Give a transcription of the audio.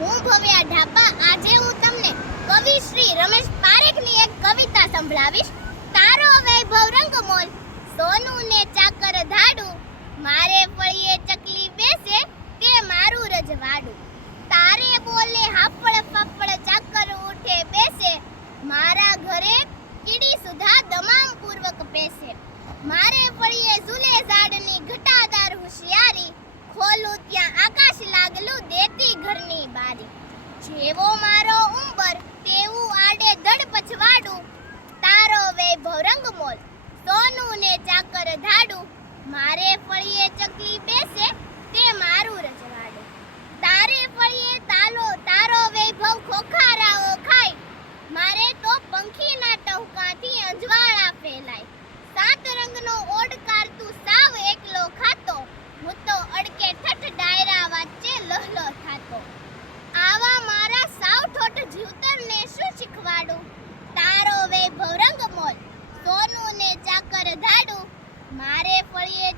હું ભવ્યા ઢાપા આજે હું તમને કવિ શ્રી રમેશ પારેખની એક કવિતા સંભળાવીશ. તારો વૈભવ રંગમોલ, સોનું ને ચાકર ધાડું, મારે ફળીએ ચકલી બેસે, તે મારું રજવાડું. તારે બોલે હાપળ પાપળ ચાકર ઉઠે બેસે, મારા ઘરે કીડી સુધા દમામ પૂર્વક બેસે. મારે ફળીએ ઝૂલે ઝાડની ઘટાદાર હોશિયારી, ખોલું ત્યાં આકાશ લાગલું દેતી ઘરની બારી. જેવો મારો ઉંબર, તેવું આડે ધડ પછવાડું. તારો વૈભવ રંગમોલ, સોનું ને ચાકર ધાડું. મારે ફળીએ ચકલી બેસે, તે મારું રજવાડું. તારે ફળીએ તાલો, તારો વૈભવ ખોખારાઓ ખાય. મારે તો પંખીના ટહુકાથી અંજવાળા ફેલાય. સાત રંગનો ઓડકાર તું સાવ એકલો ખાતો હું તો અડકે ઠઠ ડાયરા વચ્ચે લહલો થાતો આવા મારા સાવ ઠોઠ જીવતરને શું શીખવાડું તારો વૈભવ રંગમોલ સોનું ને ચાકર ધાડું મારે ફળીએ